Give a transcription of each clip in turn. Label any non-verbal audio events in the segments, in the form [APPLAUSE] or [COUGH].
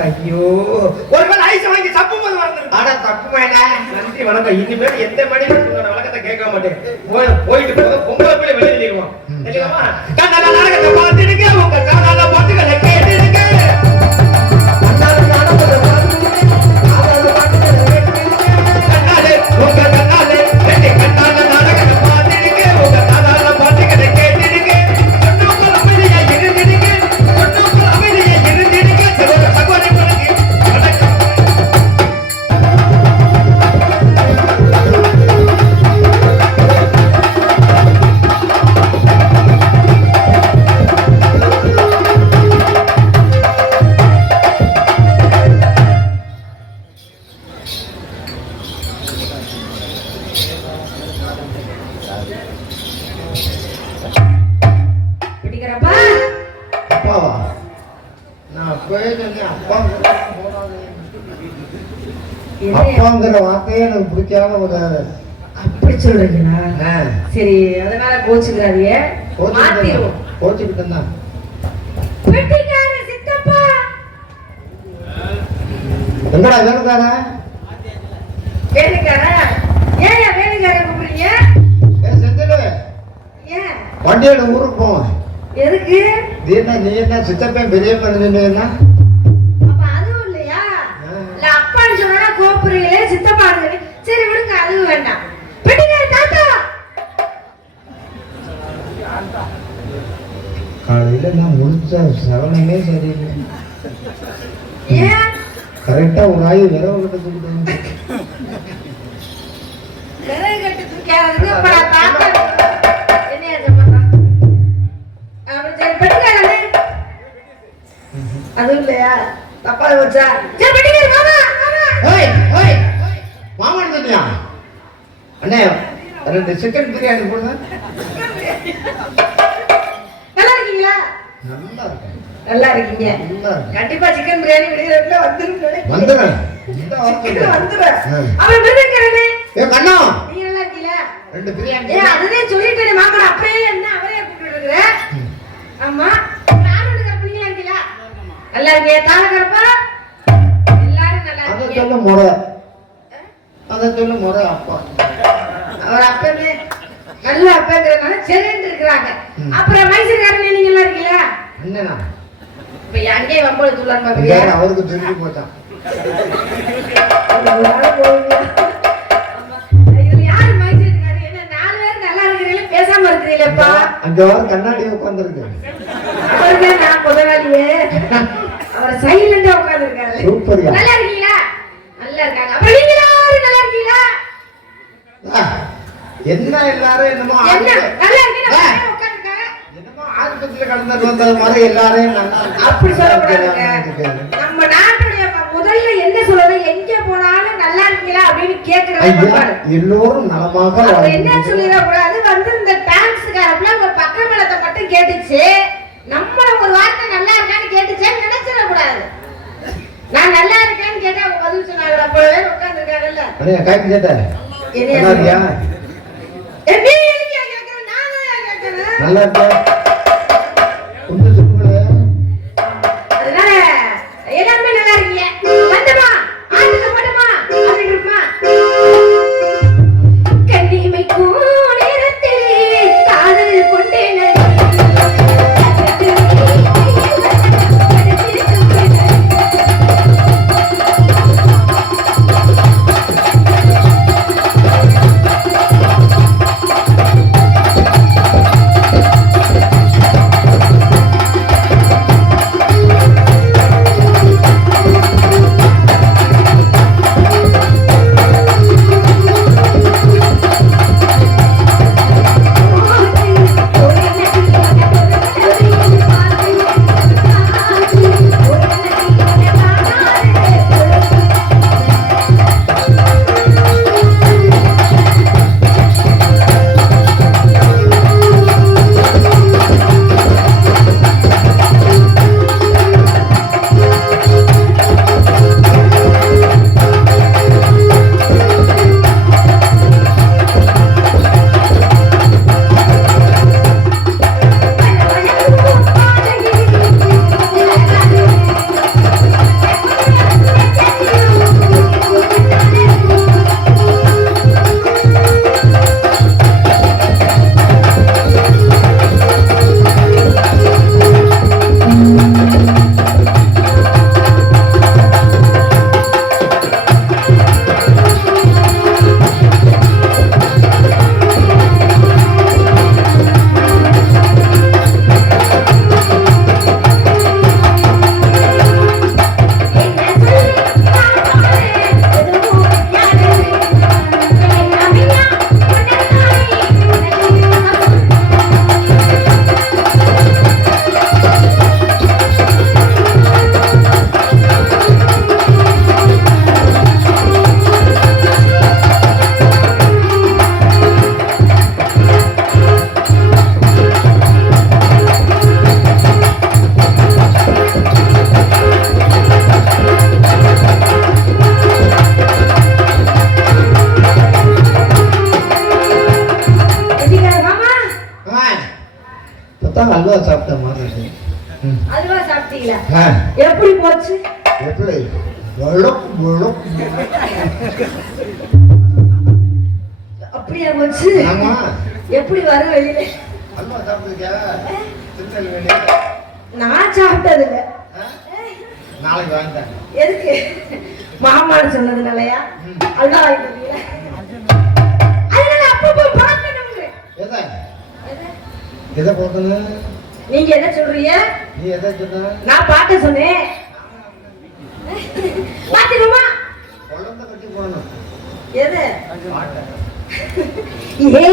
ஐயோ ஒருவேளை ஐஸ் வாங்கி சப்பும் போது மறந்துருந்தா ஆனா தப்பு வேண்டாம் நன்றி வணக்கம். இனிமேல் எந்த மணி உங்களோட வழக்கத்தை கேட்க மாட்டேன். போய்- போயிட்டு போக பொங்கலை போய் வெளியே கண்ணால நாடகத்தை உங்க பிடிக்காம ஒரு அப்படி சொல்றீங்களா? சரி அதனால கோச்சுக்கிறாதிய மாத்திடுவோம். கோச்சுக்கிட்டு தான் எங்கடா வேணுக்கார வேலைக்கார ஏன் வேலைக்கார கூப்பிடுறீங்க? செந்திலு. ஏன்? வண்டியோட ஊருக்கு போவேன். எதுக்கு? இது என்ன நீ என்ன சித்தப்பேன் பெரிய பண்ணுறீங்கன்னா அப்ப அதுவும் இல்லையா இல்ல அப்பான்னு சொன்னா கோப்புறீங்களே சித்தப்பா சரி விடுங்க அதுவும் வேண்டாம் பெட்டிக்கார தாத்தா காலையில் முடிச்ச சரவணமே சரியில்லை. ஏன் கரெக்டாக ஒரு ஆயு விரவு கிட்ட சரி அதுவும் இல்லையா? தப்பா வச்சா சரி மாமா அண்ணே ரெண்டு சிக்கன் பிரியாணி போடுங்க. இருக்கீங்க. கண்டிப்பா சிக்கன் பிரியாணி விடுகிறதுல வந்துரும் நினைக்கிறேன். வந்துடுறேன். சிக்கன் ஆ. அவன் விருதுக்கிறனே ஏ கண்ணா. நல்லா இருக்கீங்களா ரெண்டு பிரியாணி ஏ அதுதான் சொல்லிட்டேன் மாமா அப்பயே என்ன அவரே கூப்பிட்டு இருக்கிற? ஆமா. யாரோட கற்பனையா இருக்கீங்களா? நல்லா இருக்கே தான கருப்பா? எல்லாரும் நல்லா அதை இருக்கீங்க. சொல்ல முறை. அதை சொல்ல முறை அப்பா. அவர் அப்பவே நல்ல இருக்கிறாங்க. அப்புறம் மைசூர்காரனே நீங்க எல்லாம் இருக்கீங்களா என்னண்ணா இப்ப அங்கேயே வம்போடு துள்ளார் இங்க பாக்குறியா அவருக்கு தெரிஞ்சு போச்சான் இதுல யாரு மைசூர்காரு என்ன நாலு பேர் நல்லா இருக்கிறீங்களே? பேசாம இருக்கிறீங்களேப்பா. அங்க கண்ணாடி உட்காந்துருக்கு அவருக்கு நான் முதலாளியே அவர் சைலண்டா உட்கார்ந்திருக்காரு. சூப்பர்யா. நல்லா இருக்கீங்களா? நல்லா இருக்காங்க. அப்புறம் நீங்க எல்லாரும் நல்லா இருக்கீங்களா? என்ன எல்லாரும் என்னமோ நல்லா இருக்கீங்களா ஆ. அப்படியே உட்கார்ந்திருக்காங்க என்னமோ ஆஸ்பத்திரியில எல்லாரையும் அப்படி சொல்லக்கூடாதுங்க. நம்ம நாட்டுடைய முதல்ல என்ன சொல்லணும் எங்க போனாலும் நல்லா இருக்கீங்களா அப்படின்னு பண்பாடு. எல்லோரும் நலமாக என்ன வாழ்ந்து- சொல்லிடக்கூடாது? வந்து இந்த டான்ஸ்காரப்ல ஒரு பக்க மேளத்தை மட்டும் கேட்டுச்சு. நம்மள ஒரு வார்த்தை நல்லா இருக்கான்னு கேட்டுச்சேன்னு நினைச்சிடக்கூடாது. நான் நல்லா இருக்கேன்னு கேட்டா அவங்க பதில் சொன்னாங்க. அப்ப காய்ச்சி சேட்டை. என்னையா? நல்லா இருக்கியா? அப்படியா ஆமா. எப்படி வரும் வெளியில நான் சாப்பிட்டது இல்ல? நாளைக்கு வாங்கிட்டேன். எதுக்கு? மாமான்னு சொன்னதுனாலயா ம். அல்வா வாங்கிட்டு வந்தீங்களா? அதனால அப்பப்போ பார்க்கணுங்க எதை? எது? எதை போட்டணும் நீங்க என்ன சொல்றீங்க? நீ எதை சொன்ன? நான் பாட்ட சொன்னேன். பாத்துக்கோமா எது? ஏ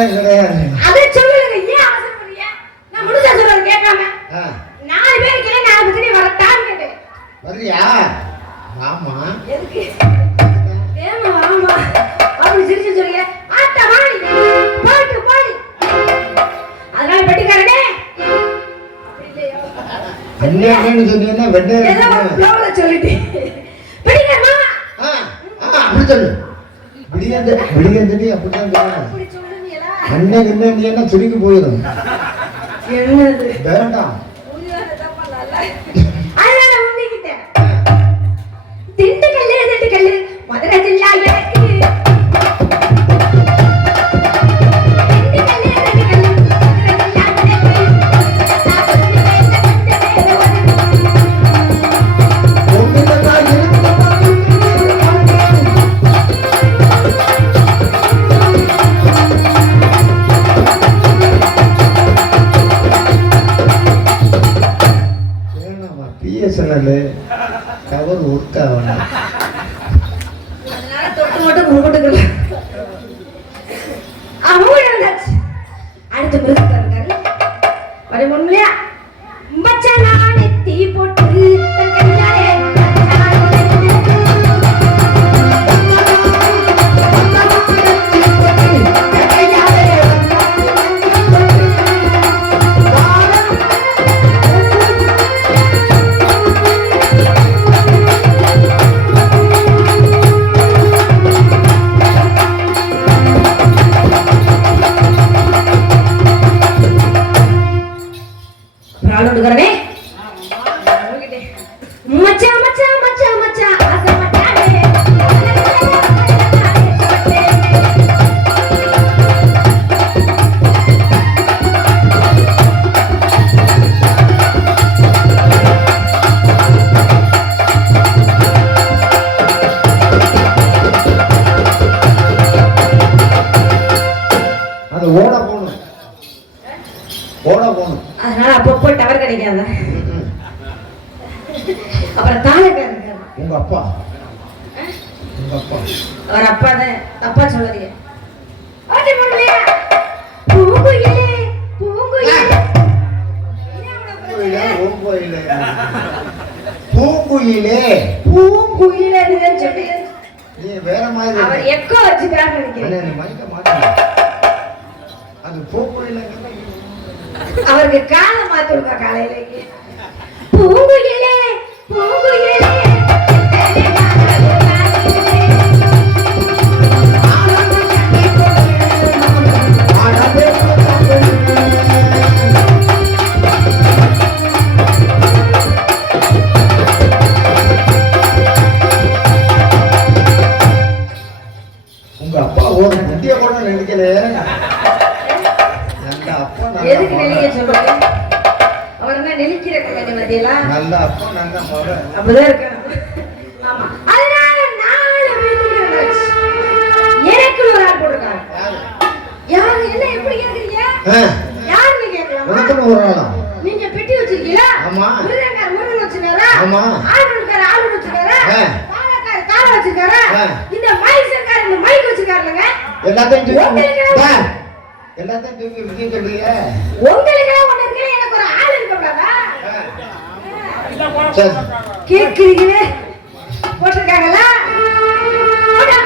நாடகம் கிடையாது அதை சொல்லுங்க ஏன் நான் முடிஞ்சா சொல்றது கேட்காம. நாலு பேருக்கு இல்லை நாலு பத்தி வரட்டான்னு கேட்டேன். வர்றியா? ஆமா எதுக்கு? ஏமா ஆமா அப்படி சிரிச்சு சொல்றீங்க ஆத்தா வாடி. பாட்டு பாடி. அதனால பெட்டிக்காரனே அந்நியன்னு சொன்னீங்கன்னா வெண்ணே ஏதோ ஒரு ஃப்ளோல சொல்லிட்டு பெட்டிக்கார மாமா ஆ, ஆ, அப்படி சொல்லு. விடியந்து விடியந்தடி அப்படிதான் சொல்லணும் அப்படி சொல்லுவீங்களா அண்ணன் என்ன சுருங்கி போயிடும் வேண்டாம். பூங்குயிலே? பூங்குயிலே. பூங்குயிலே சொன்னீங்க. நீ வேற மாதிரி அவர். எக்கோ வச்சுக்கிறான்னு நினைக்கிறேன் மைக்க மாட்டேன் அது பூங்குயிலே அவருக்கு காலை மாத்தி விடுங்க காலையில பூங்குயிலே பூங்குயிலே முட்டிய கூட நினைக்கல நல்ல அப்பா நல்ல எதுக்கு நெளிக்க. சொல்றீங்க? அவர் என்ன நெளிக்கிற மத்தியெல்லாம் நல்ல அப்பா நல்ல மகன். அப்படிதான் இருக்கணும் ஆமா. அதனால நாலு பேருக்கு. எனக்கு ஒரு ஆள் போட்டிருக்காங்க யாரு? என்ன எப்படி கேக்குறீங்க? யாருன்னு கேட்கலாமா உனக்குன்னு ஒரு ஆளா? நீங்க பெட்டி வச்சிருக்கீங்களா? ஆமா. முருகன்கார் முருகன் வச்சிருக்காரா? ஆமா. ஆளுநர்கார் ஆளுநர் வச்சிருக்காரா? ஆ. பாலக்கார் கால வச்சிருக்காரா ஆ. இந்த மைக் சர்க்கார் இந்த மைக் வச்சிருக்காருலங்க எல்லாத்தையும் தூக்கி. எல்லாத்தையும் தூக்கி விஜய் சொல்றீங்க உங்களுக்கு ஒண்ணு இருக்கு எனக்கு ஒரு ஆள் இருக்கக்கூடாதா சரி. கேக்குறீங்களே? போட்டிருக்காங்களா? போடா.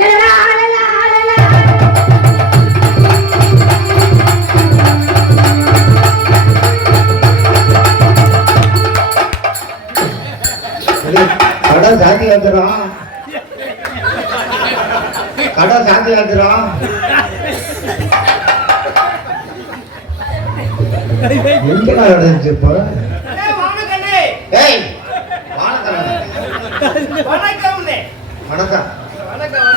லலலா, லலலா, லலலா. சரி, கடை சாத்தி வந்துடும் கடை சாத்தி வந்துடும் எங்க நடந்துச்சு இப்போ? ஏய் வாணக்கம். வணக்கம் வணக்கம். வணக்கம்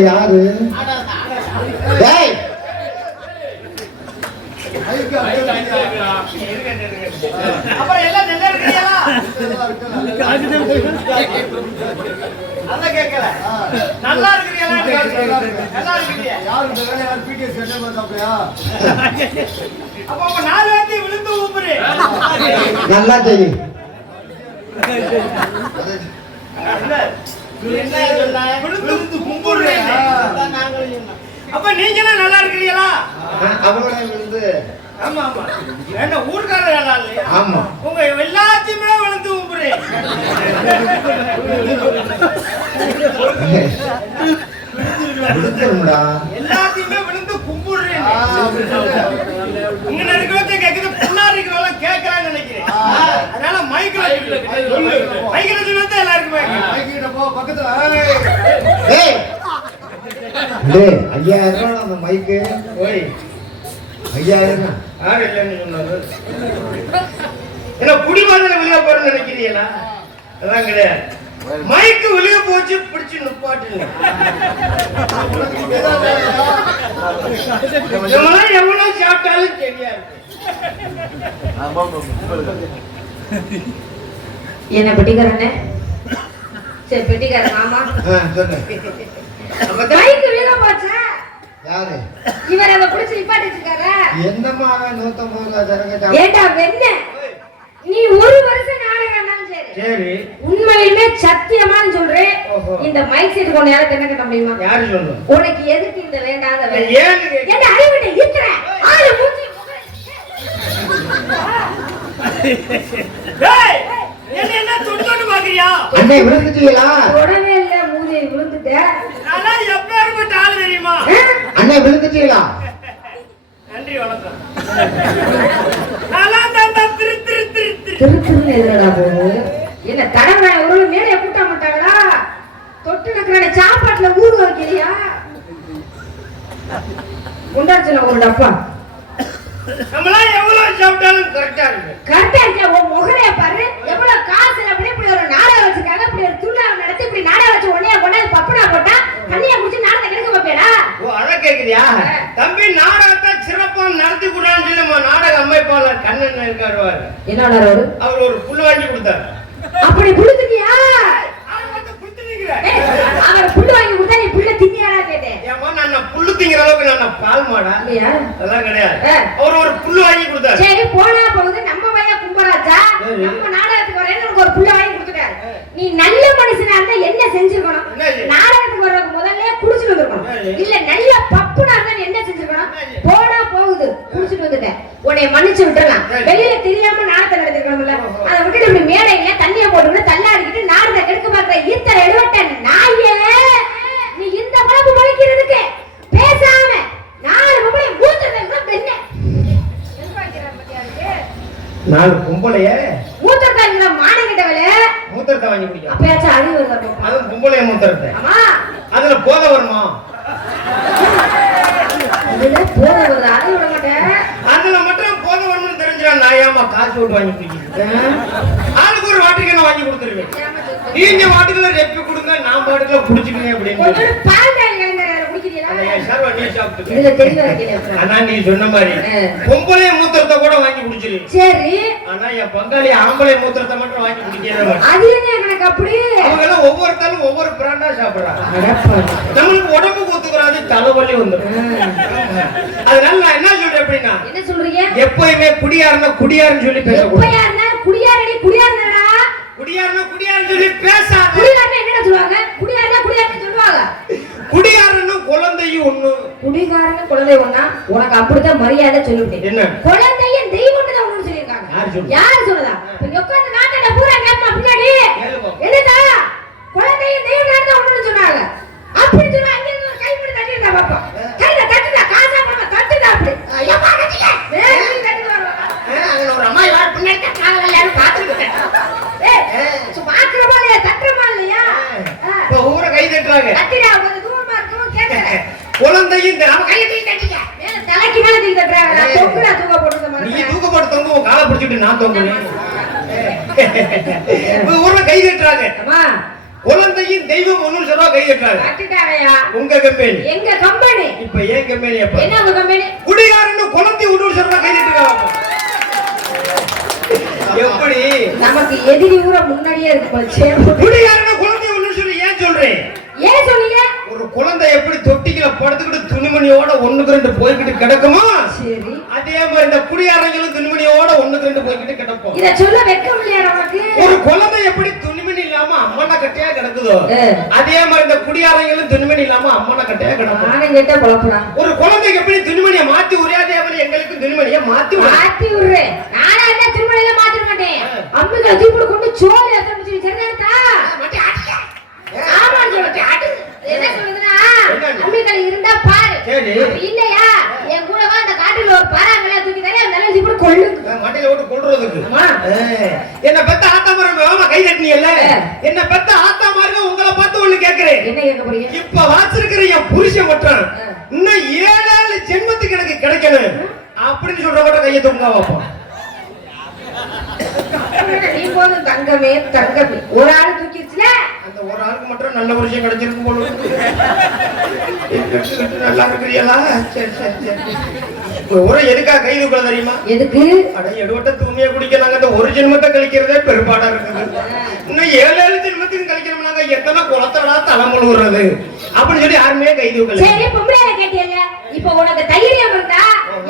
யாரு டேய் அப்புறம் எல்லாம் நல்லா இருக்கீங்களா அதான் கேட்கல நல்லா இருக்கிறீங்களா நல்லா இருக்கிறீங்க அப்ப அப்ப நாலு வாட்டி விழுந்து ஊப்புரு நல்லா என்ன சொன்ன விழுந்து கும்பிடுறேன் அப்ப நீங்களும் நல்லா இருக்கிறீங்களா அவங்கள விழுந்து ஆமா ஆமா. என்ன ஊர்க்காரர் இல்லையா? ஆமா. உங்க எல்லாத்தையுமே விழுந்து ஊப்புறேன். எல்லாத்தையுமே விழுந்து கும்பிடுறேன். இங்க இருக்கிறத கேக்குது புள்ளாரிக்கு வேலை கேட்கறான்னு நினைக்கிறேன். அதனால மைக்ல சொல்லு. மைக்ல சொல்லுறது எல்லாருக்குமே ஏய். டேய் ஐயாயிரம் ரூபா அந்த மைக்கு ஓய். ஐயாயிரம் யார் இல்லைன்னு சொன்னது என்ன குடிமகனை வெளியே போறேன்னு நினைக்கிறீங்களா? அதெல்லாம் கிடையாது. மைக்கு வெளியே போச்சு பிடிச்சு நிப்பாட்டுங்க. எவ்வளவு சாப்பிட்டாலும் தெரியாது. என்ன பெட்டிக்காரனே சரி பெட்டிக்காரன் மாமா. ஆ, சொல்லு மைக்கு வீணா போச்சா. யாரு? இவர் அதை பிடிச்சி நிப்பாட்டி வச்சிருக்காரா என்னம்மா அவன் நூத்தம்பது ரூபா தரங்க ஏண்டா வெண்ண நீ ஒரு வருஷம் நாடகம் ஆனாலும் சரி. சரி. உண்மையிலுமே சத்தியமான்னு சொல்றேன். இந்த மைக் செட் கொண்டு யாரும் என்ன கட்ட முடியுமா யாரு சொல்லு? உனக்கு எதுக்கு இந்த வேண்டாத கேக்க- என்ன அறிவிட்ட இருக்கிற? ஆளு மூஞ்சி டேய், என்ன என்ன தொட்டு தொட்டு பாக்குறியா அண்ணே விழுந்துட்டீங்களா உடனே இல்ல மூஞ்சி விழுந்துட்டேன் நான் எப்பேற்பட்ட ஆளு தெரியுமா? அண்ணே விழுந்துட்டீங்களா? நன்றி வணக்கம். நல்லா தான் திரு திரு திரு திரு. திரு திருன்னு எதிரடா போகுது என்ன தடவை ஒரு மேடைய கூட்ட மாட்டாங்களா? தொட்டு நக்கிற சாப்பாட்டுல ஊறு வைக்கலையா உண்டாச்சுல ஒரு டப்பா. நம்மளாம் எவ்வளவு சாப்பிட்டாலும் கரெக்டா இருக்கு. கரெக்டா இருக்க உன் முகரைய பாரு. எவ்வளவு காசு அப்படி இப்படி ஒரு நாடகம் வச்சிருக்காங்க இப்படி ஒரு துண்டாவை நடத்தி இப்படி நாடகம் வச்சு உடனே கொண்டாந்து பப்படா போட்டா தண்ணியை குடிச்சு நாடகத்தை கெடுக்க வைப்பேடா? ஓ அத கேக்குறியா தம்பி நாடகத்தை சிறப்பா நடத்தி கூடான்னு சொல்லி நாடக அமைப்பாளர் கண்ணன் இருக்காரு. என்னடா அவரு? அவர் ஒரு புல் வாங்கி கொடுத்தாரு அப்படி புழுத்துட்டியா அவர் வந்து கொடுத்து நிக்கிறேன். அவர் புல்லு வாங்கி கொடுத்தா நீ புள்ள தின்னியாடா கேட்டேன் ஏம்மா நான் புல் புல்லு திங்கிற அளவுக்கு நான் பால் மாடா. இல்லையா அதெல்லாம் கிடையாது. அவர் ஒரு புல்லு வாங்கி கொடுத்தாரு. சரி போனா போகுது. நம்ம பையன் கும்பராஜா. நம்ம நாடகத்துக்கு வரேன்னு உனக்கு ஒரு புள்ள வாங்கி கொடுத்துட்டாரு. நீ நல்ல மனுஷனா இருந்தா என்ன செஞ்சிருக்கணும்? நாடகத்துக்கு வர்றதுக்கு முதல்ல குடிச்சிட்டு வந்திருக்கணும். இல்ல நல்ல பப்புனா இருந்தா என்ன செஞ்சிருக்கணும்? போனா போகுது. குடிச்சிட்டு வந்துட்டேன். உன்னை மன்னிச்சு விட்டுறலாம். வெளியில தெரியாம நாடகத்தை நடத்திருக்கணும்ல ஓஹோ. அதை விட்டுட்டு இப்படி மேடையில தண்ணிய போட்டுக்கிட்டு தள்ளாடிக்கிட்டு நாடகத்தை கெடுக்க பாக்குற ஈத்தர எடுவட்ட நாயே நீ இந்த குழம்பு முளைக்கிறதுக்கு பேசாம நாலு பொம்பளை மூத்தத்தை கூட பெண்ணே செல்வாய்க்கிறார் பத்தியா இருக்கு? நாலு பொம்பளைய? மூத்தத்தை இருக்கிற மானங்கிட்டவளே மூத்திரத்தை வாங்கி குடிக்கலாம் அப்பயாச்சும் அறிவு வருதா. அதுவும் பொம்பளைய மூத்திரத்தை. ஆமா. அதுல போத வருமா? இதுல போத வருது? அறிவு விட மாட்டேன் அதுல மட்டும் போத வரும்னு தெரிஞ்சா நான் ஏமா காசு போட்டு வாங்கி குடிக்கிறேன்? ஆளுக்கு ஒரு வாட்டுக்கு என்ன வாங்கி கொடுத்துருவேன். நீங்க வாட்டுக்குள்ள ரெப்பி கொடுங்க நான் வாட்டுக்குள்ள குடிச்சுக்கிறேன் அப்படின்னு ஆனா நீ சொன்ன மாதிரி. பொம்பளை மூத்திரத்தை கூட வாங்கி குடிச்சிரு. சரி. ஆனா என் பங்காளி ஆம்பளை மூத்திரத்தை மட்டும் வாங்கி மாட்டான். அது என்ன கணக்கு அப்படி? அவங்க எல்லாம் ஒவ்வொருத்தரும் ஒவ்வொரு பிராண்டா சாப்பிடுறாங்க. நம்மளுக்கு உடம்புக்கு ஒத்துக்கிறாது தலைவலி வந்துடும் அதனால நான் என்ன சொல்றேன் அப்படின்னா என்ன சொல்றீங்க? எப்பயுமே குடியாருன்னா குடியாருன்னு சொல்லி பேசக்கூடாது. குடியாரடி குடியாரடா குடியாருன்னா குடியாருன்னு சொல்லி பேசாத. குடியாரனா என்ன சொல்லுவாங்க? குடியாரனா குடியாரன்னு குழந்தையும் ஒண்ணு. குடிகாரன குழந்தை ஒண்ணா? உனக்கு அப்படித்தான் மரியாதை சொல்லிவிட்டேன். என்ன? குழந்தையும் தெய்வம் தான் ஒண்ணு சொல்லிருக்காங்க யார் சொல்லுது? யார் சொல்லுதா இப்ப உட்கார்ந்து நாட்டை பூரா கேட்பா பின்னாடி கேளு பாப்போம். என்னதா குழந்தையும் தெய்வம் தான் ஒண்ணு சொன்னாங்க அப்படி சொன்னா அங்க இருந்து ஒரு கைப்பிடி தட்டிருந்தா பாப்பா கையில தட்டுதா காசா பணமா தட்டுதா அப்படி ஐயப்பா கட்டிக்க ஏய் நீ தட்டுதா அதுல ஒரு அம்மா யார் பின்னாடி நாங்க எல்லாரும் பாத்துட்டு ஏய் சு பாக்குறமா இல்லையா தட்டுறமா இல்லையா ஆ. இப்ப ஊரை கை தட்டுறாங்க தட்டிடா கொஞ்சம் தூரமா இருக்கும் கேட்கல குழந்தையும் இந்த- அவன் கையை தூக்கி தட்டிக்க. மேல தலைக்கு மேல தூக்கி தட்டுறாங்க நான் தொங்குடா தூக்க போட்டுருந்த நீ மாதிரி தூக்கப்பட்டு தொங்க உன் காலை பிடிச்சிட்டு நான் தொங்குறேன் இப்ப [LAUGHS] ஊர்ல கை தட்டுறாங்க குழந்தையும் தெய்வம் ஒண்ணும் சொல்றா கை தட்டுறாங்க உங்க கம்பெனி. எங்க கம்பெனி? இப்ப ஏன் கம்பெனி அப்ப என்ன உங்க கம்பெனி? குடிகாரன்னு குழந்தை ஒண்ணு சொல்றா கை தட்டுறாங்க எப்படி? நமக்கு எதிரி ஊர முன்னாடியே இருக்கு குடிகாரன்னு குழந்தை ஒண்ணு சொல்லி ஏன் சொல்றேன் ஏன் சொன்னீங்க ஒரு குழந்தை எப்படி தொட்டிக்குள்ள படுத்துக்கிட்டு துணிமணியோட ஒண்ணுக்கு ரெண்டு போய்கிட்டு கிடக்குமோ சரி. அதே மாதிரி இந்த குடியாரங்களும் துணிமணியோட ஒண்ணுக்கு ரெண்டு போய்கிட்டு கிடப்போம் இத சொல்ல வெக்கம் இல்லையா நமக்கு? ஒரு குழந்தை எப்படி துணிமணி இல்லாம அம்மன கட்டையா கிடக்குதோ. அதே மாதிரி இந்த குடியாரங்களும் துணிமணி இல்லாம அம்மன கட்டையா கிடக்கும். நானும் கேட்டா குழப்பலாம் ஒரு குழந்தைக்கு எப்படி துணிமணியை மாத்தி உரையாதே மாதிரி எங்களுக்கு துணிமணியை மாத்தி. மாத்தி விடுறேன். நானா என்ன திருமணில மாத்திர மாட்டேன்? அம்மிகளை தூக்கி கொண்டு சோறு எத்தனை சொல்லி சரிதானா ஆமா சொல்லிட்டு அடு. என்ன சொல்லுதுன்னா? அம்மிகள் இருந்தா பாரு. இல்லையா? என் கூட வா அந்த காட்டுல ஒரு பராங்கல தூக்கி தரேன் அந்த நிலையை இப்படி கொள்ளு மண்டையில விட்டு கொள்றதுக்கு. என்ன பெத்த ஆத்தா மரம் ஆமா கை தட்டினியல்ல. என்ன பெத்த ஆத்தா மாருங்க உங்களை பார்த்து ஒண்ணு கேக்குறேன் என்ன கேட்க போறீங்க? இப்ப வாச்சிருக்கிற என் புருஷன் மட்டும். இன்னும் ஏழாவது ஜென்மத்துக்கு எனக்கு கிடைக்கணும். அப்படின்னு சொல்ற மட்டும் கையை தூங்க வைப்போம் நீ போதும் தங்கமே தங்கமே. ஒரு ஆள் அந்த ஒரு ஆளுக்கு மட்டும் நல்ல புருஷன் கிடைச்சிருக்கும் போல. நல்லா இருக்கிறீங்களா சரி சரி சரி. ஒரு உரை எதுக்காக கை தூக்கல தெரியுமா? எதுக்கு? அட எடுவட்ட தூமியா குடிக்க நாங்க அந்த ஒரு ஜென்மத்தை கழிக்கிறதே பெரும்பாடா இருக்குது. இன்னும் ஏழு ஏழு ஜென்மத்துக்கு கழிக்கணும்னாங்க எத்தனை குளத்தடா தலைமுழுறது அப்படின்னு சொல்லி யாருமே கை தூக்கல. சரி பொம்பளையால கேட்டியல்ல இப்ப உனக்கு தைரியம் இருந்தா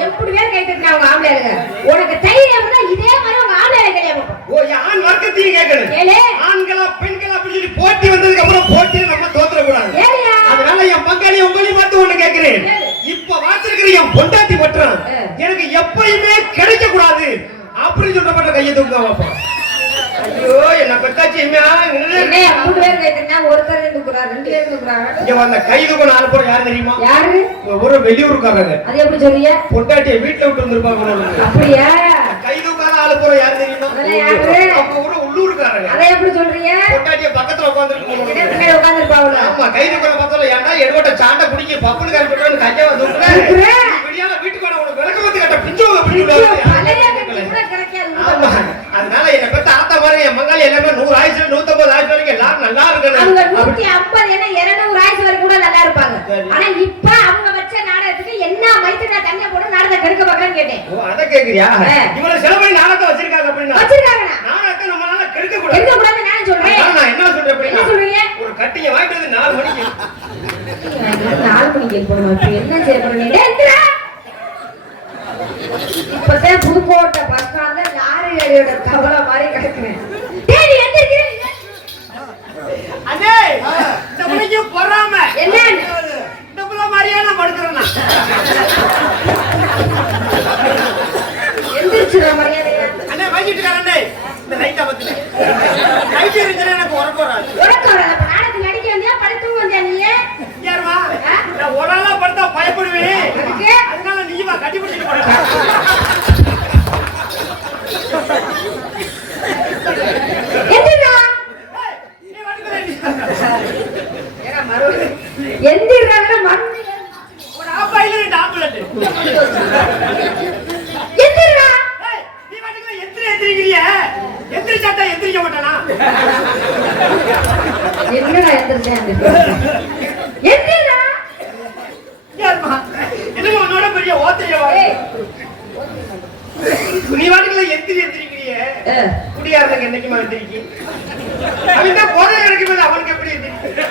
எப்படி பேர் கை தட்டுறா உங்க ஆம்பளையாளுங்க. உனக்கு தைரியம் இருந்தா இதே மாதிரி உங்க ஆம்பளையால கிடையாது ஓ ஆண் வர்க்கத்தையும் கேட்கணும் கேளு ஆண்களா பெண்களா அப்படின்னு சொல்லி போட்டி வந்ததுக்கு அப்புறம் போட்டியில நம்ம தோத்துற கூடாது ஏறியா அதனால என் பங்காளி உங்களையும் பார்த்து ஒண்ணு கேட்கிறேன் இப்ப வாச்சிருக்கிற என் பொண்டாட்டி பற்றம் எனக்கு எப்பயுமே கிடைக்க கூடாது அப்படின்னு சொல்லப்பட்ட கையை தூக்க வைப்போம் ஐயோ என்ன பெத்தாச்சி என்ன மூணு பேர் ஒருத்தர் தூக்குறா ரெண்டு பேர் தூக்குறாங்க இங்க வந்த கை தூக்க நாலு பேர் யாரு தெரியுமா? யாரு? ஒரு வெளியூருக்காரங்க அது எப்படி சொல்றீங்க? பொண்டாட்டிய வீட்டுல விட்டு வந்திருப்பாங்க. அப்படியா? கை தூக்காத ஆளு போற யாரு தெரியுமா? அவங்க ஒரு உள்ளூருக்காரங்க அதை எப்படி சொல்றீங்க? பொண்டாட்டிய பக்கத்துல உட்காந்துருக்கு பின்னாடி உட்காந்துருப்பாவுல ஆமா கை தூக்கிற பக்கத்துல ஏன்டா எடுவட்ட சாண்டை பிடிக்க பப்புனு கருப்பிட்டு கையா வந்து. விடியால வீட்டுக்கு வர உனக்கு விளக்கு வந்து கட்ட பிஞ்சோ அப்படி பழைய கட்சி கூட கிடைக்காது ஆமா. அதனால என்ன பெத்த ஆத்தா மாதிரி என் மங்காளி எல்லாமே நூறு ஆயிரச்சு நூத்தம்பது ஆயிரச்சு வரைக்கும் எல்லாரும் நல்லா அவங்க நூத்தி ஐம்பது என்ன இருநூறு ஆயிரத்து கூட நல்லா இருப்பாங்க. ஆனா இப்ப அவங்க வச்ச நாடகத்துக்கு என்ன வயிற்று நான் தண்ணிய போட்டு நாடகத்தை கெடுக்க பாக்கலாம்னு கேட்டேன். ஓ அத கேக்குறியா. இவ்வளவு செலவு பண்ணி நாடகத்தை வச்சிருக்காங்க அப்படின்னா. வச்சிருக்காங்கண்ணா. நாடகத்தை நம்மளால கெடுக்க கூடாது. கெடுக்க கூடாது நான் சொல்றேன் நான் என்ன சொல்றேன் எப்படின்னா, சொல்றீங்க? ஒரு கட்டிங்க வாங்கிட்டு வந்து நாலு மணிக்கு நாலு மணிக்கு இப்ப என்ன செய்ய போறீங்க. இப்பதான் புதுக்கோட்டை பஸ் ஸ்டாண்ட்ல லாரி அடியோட கவலை மாதிரி கிடக்குறேன் அண்ணே இந்த பொறாம. என்ன? இந்த புள்ள மாதிரியே நான் அண்ணே வாங்கிட்டு அண்ணே இந்த லைட்டா பத்துல லைட் இருந்துச்சுன்னா எனக்கு உரக்க வராது உனக்கு வராது அப்ப நாளைக்கு நடிக்க வந்தியா படுத்து வந்தியா நீ யாருமா நான் ஒரு ஆளா படுத்தா பயப்படுவேன் அதுக்கு? அதனால நீ வா கட்டி பிடிச்சிட்டு போறேன் எந்திரா நீ வாட்டுக்கு ஏடா மறுபடியும் எந்திராங்கற மறுபடியும் ஒரு ஆப்பா இல்ல ரெண்டு ஆம்புலட் எந்திரா ஏய், நீ வாட்டுக்கு எத்திரி எத்திரிக்கிறிய எத்திரிச்சாட்டா எத்திரிக்க மாட்டானா என்னடா எந்திரிச்சேன் எந்திரா யாருமா என்னங்க உன்னோட பெரிய ஓத்தையவா ஏய் நீ வாட்டுக்குள்ள எத்திரி எத்திரிக்கிறிய ஏ, குடியாரனுக்கு என்னைக்குமா எத்திரிக்கி அவன் தான் போதை கிடைக்கும் அவனுக்கு எப்படி எத்திரிக்கு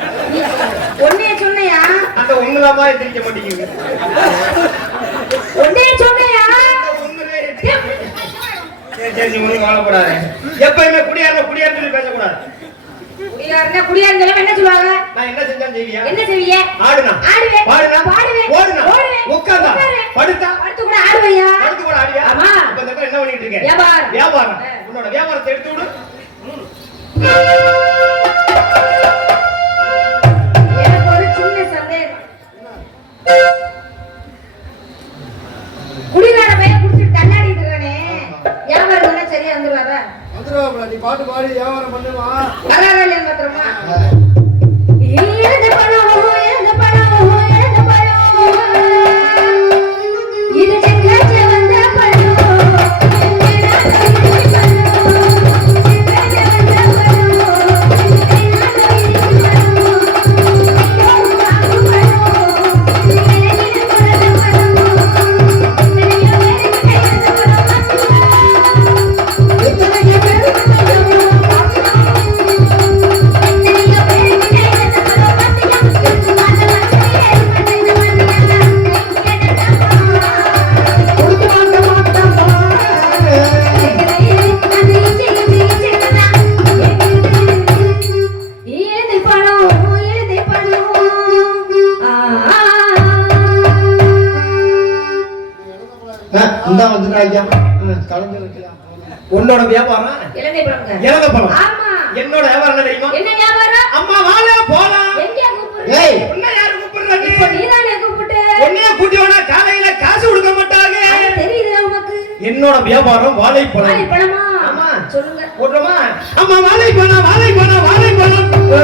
உன்னைய சொன்னையா சொன்னையா? அந்த ஒண்ணுலே எத்திரிக்க சரி சரி நீ ஒண்ணும் கவலைப்படாத. எப்பயுமே குடியாரன குடியாரன்னு சொல்லி பேசக்கூடாது. குடியாருன்னா குடியாருங்க என்ன சொல்லுவாங்க? நான் என்ன செஞ்சாலும் செய்வியா? என்ன செய்வீங்க ஆடுனா? ஆடுவேன். பாடுனா? பாடுவேன். ஓடுனா? ஓடுவேன். உட்கார்ந்தா? உட்காருவேன். படுத்தா? படுத்து கூட ஆடுவையா? படுத்து கூட ஆடியா ஆமா. இப்ப இந்த என்ன பண்ணிட்டு இருக்க வியாபாரம். வியாபாரம். உன்னோட வியாபாரத்தை எடுத்து விடு. குடிகார பையன் குடிச்சிட்டு கண்ணாடிட்டு இருக்கானே வியாபாரம் பண்ணா சரியா வந்துருவாரா? வந்துருவாப்ல நீ பாட்டு பாடி வியாபாரம் பண்ணுவா வராரா இல்லையா இந்த வந்துடா ஐயா. கலந்து வைக்கலாம். உன்னோட வியாபாரம்? இலங்கை பழம். ஆமா. என்னோட வியாபாரம் என்ன தெரியுமா? என்ன வியாபாரம்? அம்மா வாழ போலாம். ஏய். உன்னை யாரு கூப்பிடுறது? இப்ப நீதானே கூப்பிட்டு. உன்னைய கூட்டி வேணா காலையில காசு கொடுக்க மாட்டாங்க. அது தெரியுது உனக்கு? என்னோட வியாபாரம் வாழைப்பழம். வாழைப்பழமா? ஆமா. சொல்லுங்க. போடுறோமா? அம்மா வாழைப்பழம் வாழைப்பழம் வாழைப்பழம். ஆ,